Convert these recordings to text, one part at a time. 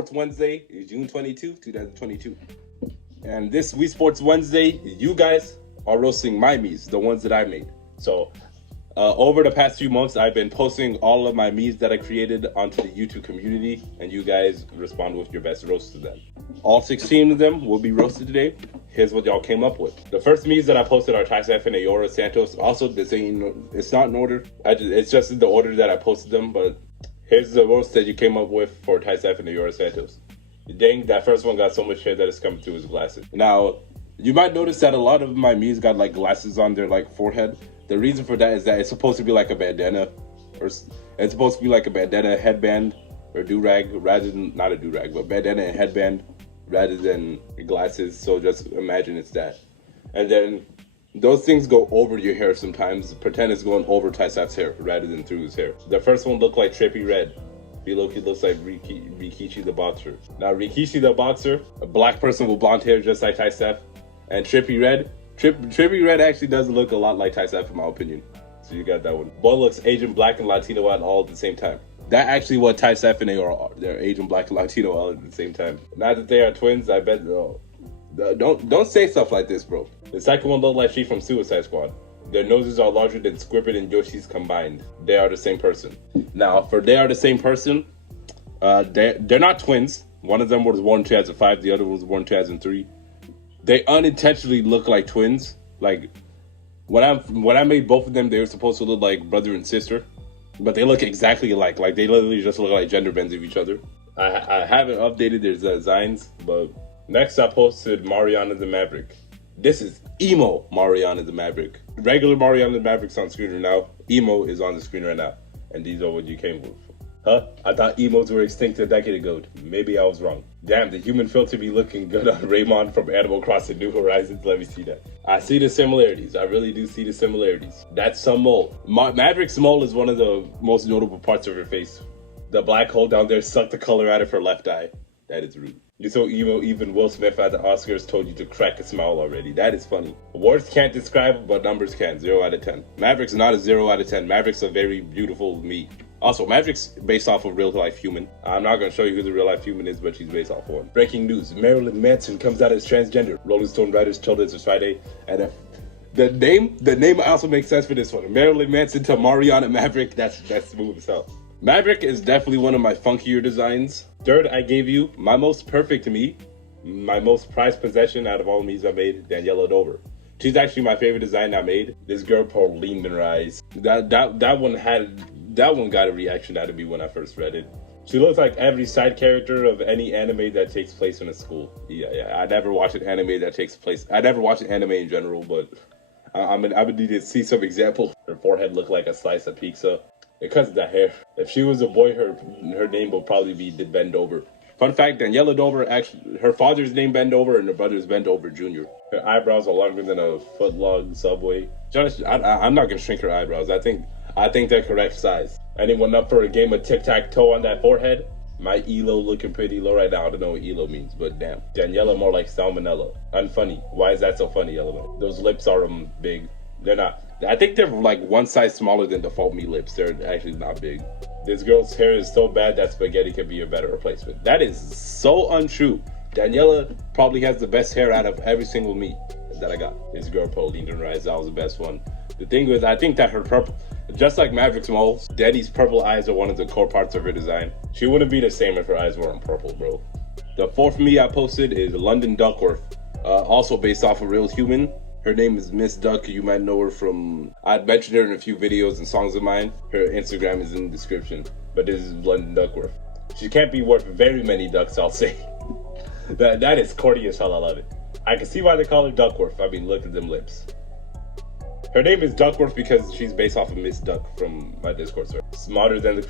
Sports Wednesday, June 22, 2022. And this Wii Sports Wednesday, you guys are roasting my Miis, the ones that I made. So, over the past few months, I've been posting all of my Miis that I created onto the YouTube community, and you guys respond with your best roasts to them. All 16 of them will be roasted today. Here's what y'all came up with. The first Miis that I posted are Taisaf and Ayora Santos. Also, it's not in order. It's just in the order that I posted them, but here's the roast that you came up with for Taisaf and Ayora Santos. Dang, that first one got so much hair that it's coming through his glasses. Now, you might notice that a lot of my Miis got like glasses on their like forehead. The reason for that is that it's supposed to be like a bandana, or it's supposed to be like a bandana headband or do-rag, rather than, not a do-rag, but bandana and headband rather than glasses. So just imagine it's that. And then those things go over your hair sometimes. Pretend it's going over Taisaf's hair rather than through his hair. The first one looked like Trippy Red. He looks like Rikishi the Boxer. Now Rikishi the Boxer, a black person with blonde hair just like Taisaf, and Trippy Red. Trippy Red actually does look a lot like Taisaf in my opinion. So you got that one. Boy looks Asian, black, and Latino at all at the same time. That actually what Taisaf and Ayora are. They're Asian, black, and Latino all at the same time. Now that they are twins, I bet don't say stuff like this, bro. The second one looked like she from Suicide Squad. Their noses are larger than Squibbit and Yoshi's combined. They are the same person. Now, for they are the same person, they're not twins. One of them was born in 2005, the other was born in 2003. They unintentionally look like twins. Like, when I made both of them, they were supposed to look like brother and sister. But they look exactly alike. Like, they literally just look like gender bends of each other. I haven't updated their designs, but next I posted Mariana the Maverick. This is emo Mariana the Maverick. Regular Mariana the Maverick's on screen right now. Emo is on the screen right now. And these are what you came with. Huh? I thought emos were extinct a decade ago. Maybe I was wrong. Damn, the human filter be looking good on Raymond from Animal Crossing New Horizons. Let me see that. I see the similarities. I really do see the similarities. That's some mole. Maverick's mole is one of the most notable parts of her face. The black hole down there sucked the color out of her left eye. That is rude. You're so emo, even Will Smith at the Oscars told you to crack a smile already. That is funny. Words can't describe, but numbers can. 0 out of 10. Maverick's not a 0 out of 10. Maverick's a very beautiful me. Also, Maverick's based off of real-life human. I'm not going to show you who the real-life human is, but she's based off one. Breaking news. Marilyn Manson comes out as transgender. Rolling Stone writers told us it's Friday. And the name also makes sense for this one. Marilyn Manson to Mariana Maverick. That's smooth as hell. Maverick is definitely one of my funkier designs. Third, I gave you my most perfect me, my most prized possession out of all Miis I made, Daniela Dover. She's actually my favorite design I made. This girl Pauline in her eyes. That one got a reaction out of me when I first read it. She looks like every side character of any anime that takes place in a school. Yeah. I never watch an anime that takes place. I never watch an anime in general, but I would need to see some examples. Her forehead looked like a slice of pizza. Because of the hair. If she was a boy, her name would probably be Bend Over. Fun fact, Daniela Dover, actually, her father's name Bend Over and her brother's Bend Over Jr. Her eyebrows are longer than a foot-long Subway. I'm not going to shrink her eyebrows. I think they're correct size. Anyone up for a game of tic-tac-toe on that forehead? My ELO looking pretty low right now. I don't know what ELO means, but damn. Daniela more like salmonella. Unfunny. Why is that so funny, Yellow? Those lips are big. They're not. I think they're like one size smaller than default me lips. They're actually not big. This girl's hair is so bad that spaghetti could be a better replacement. That is so untrue. Daniela probably has the best hair out of every single me that I got. This girl Pauline in her eyes, that was the best one. The thing is, I think that her purple, just like Maverick's mole, Daddy's purple eyes are one of the core parts of her design. She wouldn't be the same if her eyes weren't purple, bro. The fourth me I posted is London Duckworth, also based off a real human. Her name is Miss Duck. You might know her from, I'd mentioned her in a few videos and songs of mine. Her Instagram is in the description. But this is London Duckworth. She can't be worth very many ducks, I'll say. That is corny as hell, I love it. I can see why they call her Duckworth. I mean, look at them lips. Her name is Duckworth because she's based off of Miss Duck from my Discord server. Smarter than the...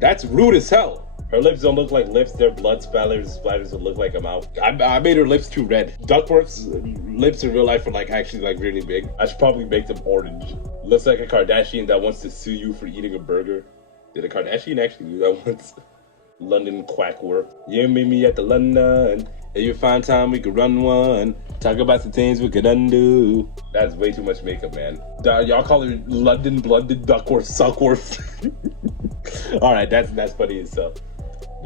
That's rude as hell. Her lips don't look like lips, they're blood splatters that look like a mouth. I made her lips too red. Duckworth's lips in real life are like actually like really big. I should probably make them orange. Looks like a Kardashian that wants to sue you for eating a burger. Did a Kardashian actually do that once? London Quackworth. You meet me at the London. If you find time, we could run one. Talk about the things we could undo. That's way too much makeup, man. Y'all call her London Duckworth Suckworth. Alright, that's funny as hell.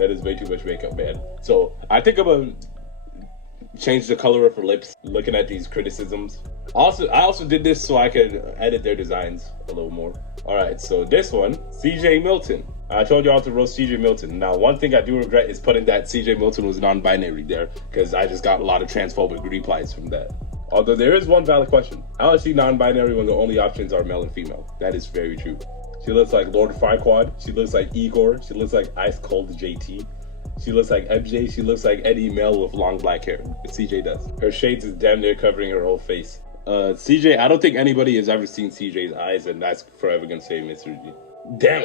That is way too much makeup, man. So I think I'm gonna change the color of her lips, looking at these criticisms. I also did this so I could edit their designs a little more. All right, so this one, CJ Milton. I told y'all to roast CJ Milton. Now, one thing I do regret is putting that CJ Milton was non-binary there, because I just got a lot of transphobic replies from that. Although there is one valid question. How is she non-binary when the only options are male and female? That is very true. She looks like Lord Farquaad. She looks like Igor. She looks like Ice Cold JT. She looks like MJ. She looks like Eddie Mel with long black hair. CJ does. Her shades is damn near covering her whole face. CJ, I don't think anybody has ever seen CJ's eyes, and that's forever gonna stay a mystery. Damn,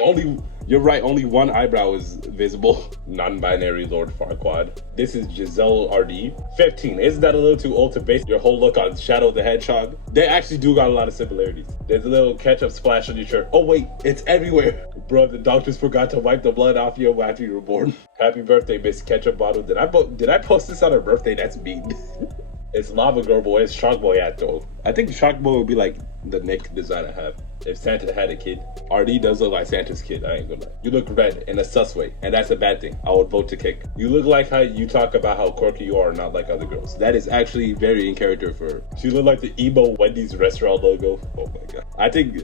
you're right, only one eyebrow is visible. Non-binary Lord Farquaad. This is Giselle RD. 15. Isn't that a little too old to base your whole look on Shadow the Hedgehog? They actually do got a lot of similarities. There's a little ketchup splash on your shirt. Oh wait, it's everywhere. Bro, the doctors forgot to wipe the blood off you after you were born. Happy birthday, Miss Ketchup Bottle. Did I post this on her birthday? That's mean. It's Lava Girl Boy. It's Shark Boy hat though. I think Shark Boy would be like the Nick design I have. If Santa had a kid. RD does look like Santa's kid, I ain't gonna lie. You look red in a sus way, and that's a bad thing. I would vote to kick. You look like how you talk about how quirky you are, not like other girls. That is actually very in character for her. She looked like the emo Wendy's restaurant logo. Oh my god. I think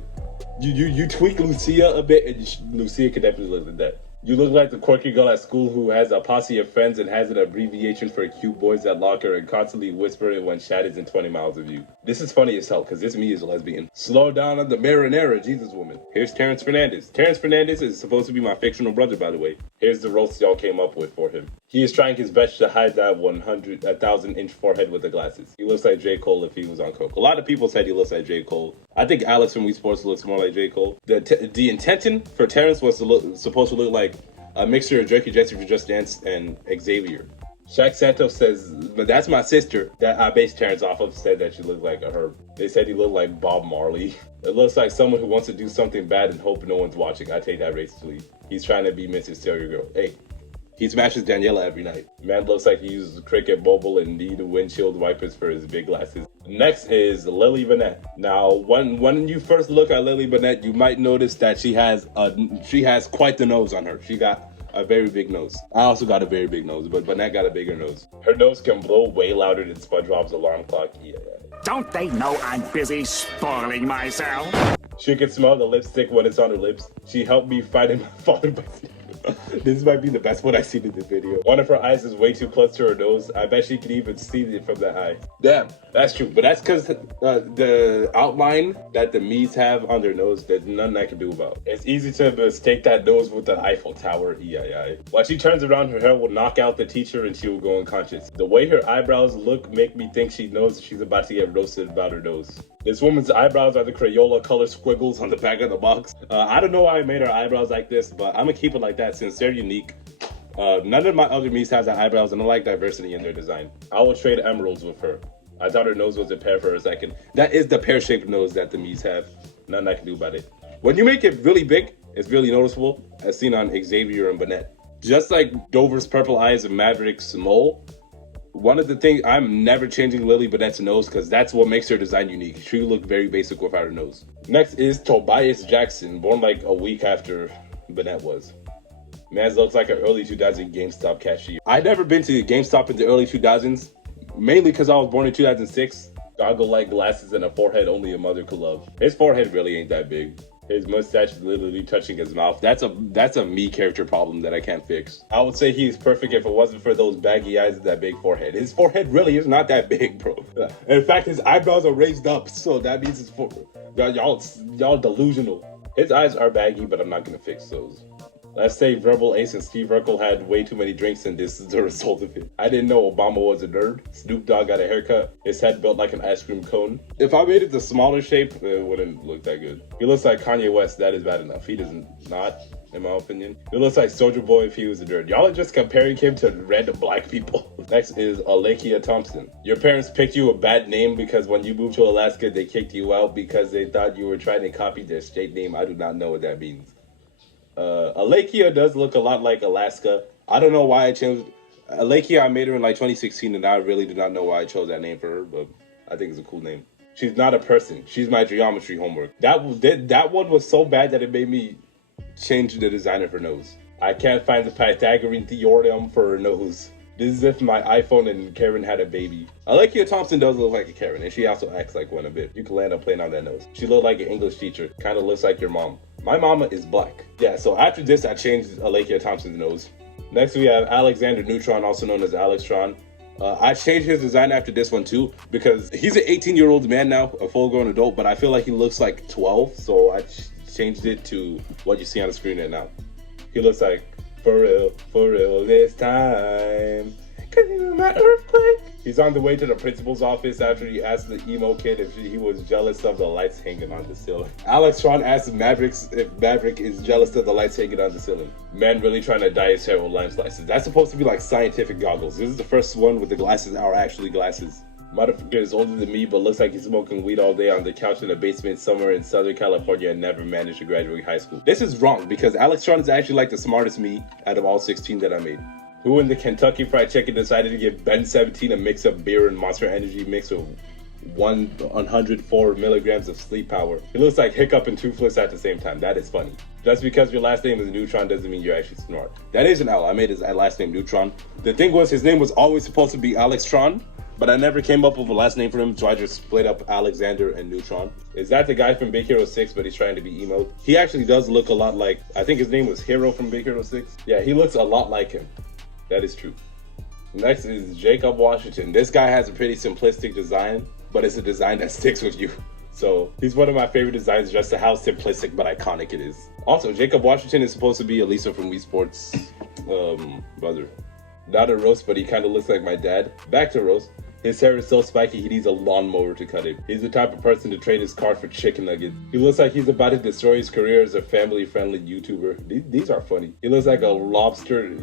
you tweak Lucia a bit, and Lucia could definitely live with that. You look like the quirky girl at school who has a posse of friends and has an abbreviation for cute boys that lock her and constantly whisper it when Shad is in 20 miles of you. This is funny as hell, because this me is a lesbian. Slow down on the marinara, Jesus woman. Here's Terence Fernandez. Terence Fernandez is supposed to be my fictional brother, by the way. Here's the roast y'all came up with for him. He is trying his best to hide that 1,000-inch forehead with the glasses. He looks like J. Cole if he was on coke. A lot of people said he looks like J. Cole. I think Alex from Wii Sports looks more like J. Cole. The intention for Terence was supposed to look like a mixture of Jerky Jesse for Just Dance and Xavier. Shaq Santos says, but that's my sister that I based Terrence off of, said that she looked like her. They said he looked like Bob Marley. It looks like someone who wants to do something bad and hope no one's watching. I take that racistly. He's trying to be Mrs. Stereo Girl. Hey, he smashes Daniela every night. Man looks like he uses Cricket Mobile and need windshield wipers for his big glasses. Next is Lily Bennett. Now, when you first look at Lily Bennett, you might notice that she has quite the nose on her. She got a very big nose. I also got a very big nose, but Bennett got a bigger nose. Her nose can blow way louder than SpongeBob's alarm clock. Yeah. Don't they know I'm busy spoiling myself? She can smell the lipstick when it's on her lips. She helped me find my father by This might be the best one I've seen in this video. One of her eyes is way too close to her nose. I bet she can even see it from that eye. Damn, that's true. But that's because the outline that the Miis have on their nose, there's nothing I can do about. It's easy to mistake that nose with the Eiffel Tower. Yeah. When she turns around, her hair will knock out the teacher and she will go unconscious. The way her eyebrows look make me think she knows she's about to get roasted about her nose. This woman's eyebrows are the Crayola color squiggles on the back of the box. I don't know why I made her eyebrows like this, but I'm gonna keep it like that since they're unique. None of my other Miis has eyebrows, and I like diversity in their design. I will trade emeralds with her. I thought her nose was a pear for a second. That is the pear-shaped nose that the Miis have. Nothing I can do about it. When you make it really big, it's really noticeable, as seen on Xavier and Bennett. Just like Dover's purple eyes and Maverick's mole, one of the things, I'm never changing Lily Bennett's nose because that's what makes her design unique. She looked very basic without her nose. Next is Tobias Jackson, born like a week after Bennett was. Man looks like an early 2000 GameStop cashier. I'd never been to GameStop in the early 2000s, mainly because I was born in 2006. Goggle-like glasses and a forehead only a mother could love. His forehead really ain't that big. His mustache is literally touching his mouth. That's a me character problem that I can't fix. I would say he's perfect if it wasn't for those baggy eyes and that big forehead. His forehead really is not that big, bro. In fact, his eyebrows are raised up, so that means his forehead. Y'all delusional. His eyes are baggy, but I'm not gonna fix those. Let's say Verbal Ace and Steve Urkel had way too many drinks and this is the result of it. I didn't know Obama was a nerd. Snoop Dogg got a haircut. His head built like an ice cream cone. If I made it the smaller shape, it wouldn't look that good. He looks like Kanye West. That is bad enough. He doesn't not, in my opinion. He looks like Soulja Boy if he was a nerd. Y'all are just comparing him to random black people. Next is Alekia Thompson. Your parents picked you a bad name because when you moved to Alaska, they kicked you out because they thought you were trying to copy their state name. I do not know what that means. Alekia does look a lot like Alaska. I don't know why I changed. Alekia, I made her in like 2016, and I really do not know why I chose that name for her, but I think it's a cool name. She's not a person. She's my geometry homework. That one was so bad that it made me change the design of her nose. I can't find the Pythagorean theorem for a nose. This is if my iPhone and Karen had a baby. Alekia Thompson does look like a Karen, and she also acts like one a bit. You can land up playing on that nose. She looked like an English teacher. Kind of looks like your mom. My mama is black. Yeah, so after this, I changed Alekia Thompson's nose. Next, we have Alexander Neutron, also known as Alextron. I changed his design after this one too, because he's an 18-year-old man now, a full-grown adult, but I feel like he looks like 12, so I changed it to what you see on the screen right now. He looks like, for real this time. Cause you my earthquake. He's on the way to the principal's office after he asked the emo kid if he was jealous of the lights hanging on the ceiling. Alextron asks Maverick if Maverick is jealous of the lights hanging on the ceiling. Man really trying to dye his hair with lime slices. That's supposed to be like scientific goggles. This is the first one with the glasses are actually glasses. Motherfucker is older than me, but looks like he's smoking weed all day on the couch in a basement somewhere in Southern California and never managed to graduate high school. This is wrong because Alextron is actually like the smartest me out of all 16 that I made. Who in the Kentucky Fried Chicken decided to give Ben 17 a mix of beer and Monster Energy mixed with 104 milligrams of sleep power? He looks like Hiccup and Toothless at the same time. That is funny. Just because your last name is Neutron doesn't mean you're actually smart. That is an L. I made his last name Neutron. The thing was, his name was always supposed to be Alextron, but I never came up with a last name for him, so I just split up Alexander and Neutron. Is that the guy from Big Hero 6, but he's trying to be emo? He actually does look a lot like, I think his name was Hero from Big Hero 6. Yeah, he looks a lot like him. That is true. Next is Jacob Washington. This guy has a pretty simplistic design, but it's a design that sticks with you. So he's one of my favorite designs just to how simplistic but iconic it is. Also, Jacob Washington is supposed to be Elisa from Wii Sports' brother. Not a roast, but he kind of looks like my dad. Back to roast. His hair is so spiky he needs a lawnmower to cut it. He's the type of person to trade his car for chicken nuggets. He looks like he's about to destroy his career as a family-friendly YouTuber. These are funny. He looks like a lobster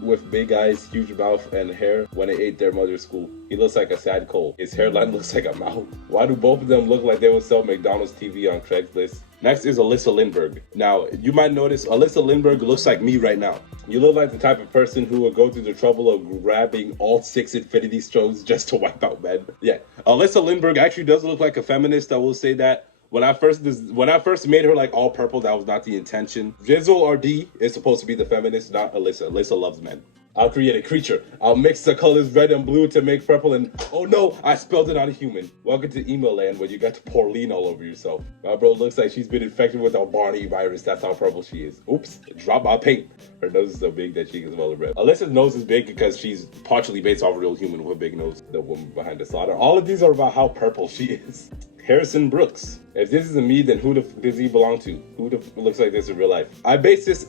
with big eyes, huge mouth, and hair when they ate their mother's school. He looks like a sad coal. His hairline looks like a mouth. Why do both of them look like they would sell McDonald's TV on Craigslist? Next is Alyssa Lindbergh. Now, you might notice Alyssa Lindbergh looks like me right now. You look like the type of person who would go through the trouble of grabbing all 6 Infinity Stones just to wipe out men. Yeah, Alyssa Lindbergh actually does look like a feminist. I will say that. When I first made her like all purple, that was not the intention. Jizzle RD is supposed to be the feminist, not Alyssa. Alyssa loves men. I'll create a creature. I'll mix the colors red and blue to make purple and oh no, I spelled it on a human. Welcome to emo land where you got to pour lean all over yourself. My bro looks like she's been infected with a Barney virus. That's how purple she is. Oops, drop my paint. Her nose is so big that she can smell the red. Alyssa's nose is big because she's partially based off a real human with a big nose. The woman behind the slaughter. All of these are about how purple she is. Harrison Brooks. If this isn't me, then who the f does he belong to? Who the f looks like this in real life? I based this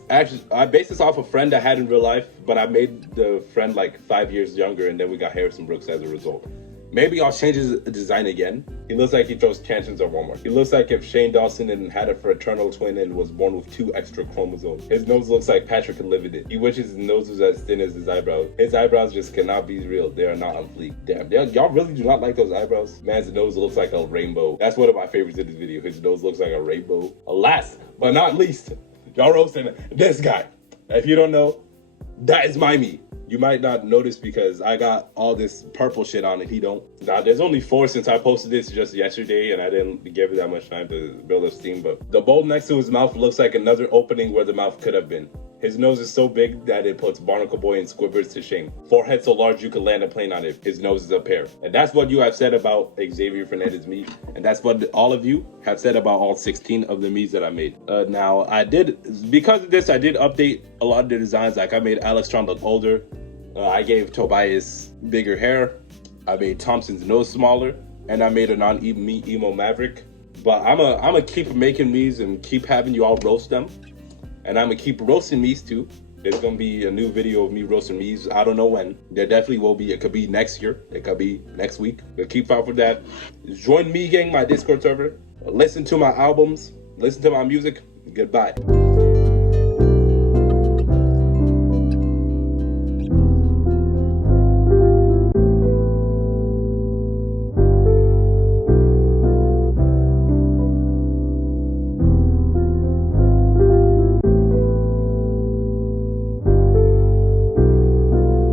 off a friend I had in real life, but I made the friend like 5 years younger, and then we got Harrison Brooks as a result. Maybe I'll change his design again. He looks like he throws tantrums at Walmart. He looks like if Shane Dawson had a fraternal twin and was born with 2 extra chromosomes. His nose looks like Patrick could live in it. He wishes his nose was as thin as his eyebrows. His eyebrows just cannot be real. They are not on fleek. Damn, y'all really do not like those eyebrows? Man's nose looks like a rainbow. That's one of my favorites in this video. His nose looks like a rainbow. Last but not least, y'all roasting this guy. If you don't know, that is my me. You might not notice because I got all this purple shit on and he don't. Now, there's only 4 since I posted this just yesterday and I didn't give it that much time to build up steam, but the bulb next to his mouth looks like another opening where the mouth could have been. His nose is so big that it puts Barnacle Boy and Squidward to shame. Forehead so large you could land a plane on it. His nose is a pear. And that's what you have said about Xavier Fernandez me. And that's what all of you have said about all 16 of the me's that I made. Now, because of this, I did update a lot of the designs. Like I made Alextron look older. I gave Tobias bigger hair. I made Thompson's nose smaller. And I made a non-emo Maverick. But I'm a keep making me's and keep having you all roast them. And I'm gonna keep roasting Miis too. There's gonna be a new video of me roasting Miis. I don't know when. There definitely will be. It could be next year. It could be next week. But keep out for that. Join me, gang, my Discord server. Listen to my albums. Listen to my music. Goodbye.